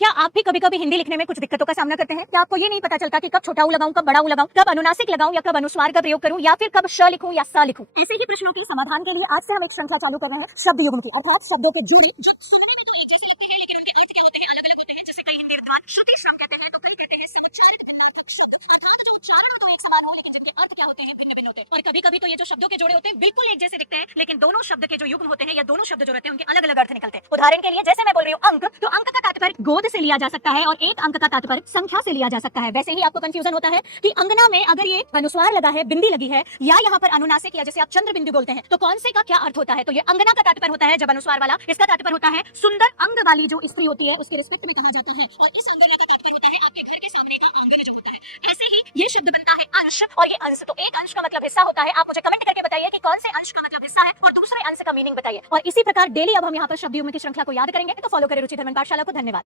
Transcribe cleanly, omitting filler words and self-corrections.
क्या आप भी कभी कभी हिंदी लिखने में कुछ दिक्कतों का सामना करते हैं? क्या आपको ये नहीं पता चलता कि कब छोटा ऊ लगाऊं, कब बड़ा ऊ लगाऊं, कब अनुनासिक लगाऊं या कब अनुस्वार का प्रयोग करूं, या फिर कब श लिखूं या स लिखूं? ऐसे ही प्रश्नों के समाधान के लिए आज से हम एक श्रृंखला चालू कर रहे हैं, शब्द युग्म की, अर्थात शब्दों के जोड़ी जो सुनने में तो एक जैसे लगते हैं लेकिन उनके अर्थ क्या होते हैं, अलग अलग होते हैं। जैसे कई हिंदी विद्वान श्रुति श्रम कहते हैं तो कई कहते हैं समुच्चारण भिन्नार्थक शब्द, अर्थात जो उच्चारण तो एक समान हो लेकिन जिनके अर्थ क्या होते हैं, भिन्न भिन्न होते हैं। और कभी कभी तो ये जो शब्दों के जोड़े होते हैं बिल्कुल एक जैसे दिखते हैं, लेकिन दोनों शब्द के जो युग्म होते हैं या दोनों शब्द जो रहते हैं उनके अलग अलग अर्थ निकलते हैं। उदाहरण के लिए जैसे मैं बोल रही हूँ अंक, तो अंक का तात्पर्य गोद से लिया जा सकता है और एक अंक का तात्पर्य संख्या से लिया जा सकता है। वैसे ही आपको कंफ्यूजन होता है कि अंगना में अगर ये अनुस्वार लगा है, बिंदी लगी है, या यहाँ पर अनुनासिक या जैसे आप चंद्र बिंदु बोलते हैं, तो कौन से का क्या अर्थ होता है? तो ये अंगना का तात्पर्य होता है जब अनुस्वार वाला, इसका तात्पर्य होता है सुंदर अंग वाली जो स्त्री होती है उसके रिस्पेक्ट में कहा जाता है, और इस अंगना का तात्पर्य होता है आपके घर के सामने का आंगन जो होता है। ऐसे ही ये शब्द बनता है अंश, और ये अंश, तो एक अंश का मतलब हिस्सा होता है। आप मुझे कमेंट करके बताइए कि कौन से अंश का मतलब हिस्सा है और दूसरे अंश का मीनिंग बताइए। और इसी प्रकार डेली अब हम यहाँ पर शब्द युग्म की श्रृंखला को याद करेंगे, तो फॉलो करें रुचिधर्मन पाठशाला को। धन्यवाद।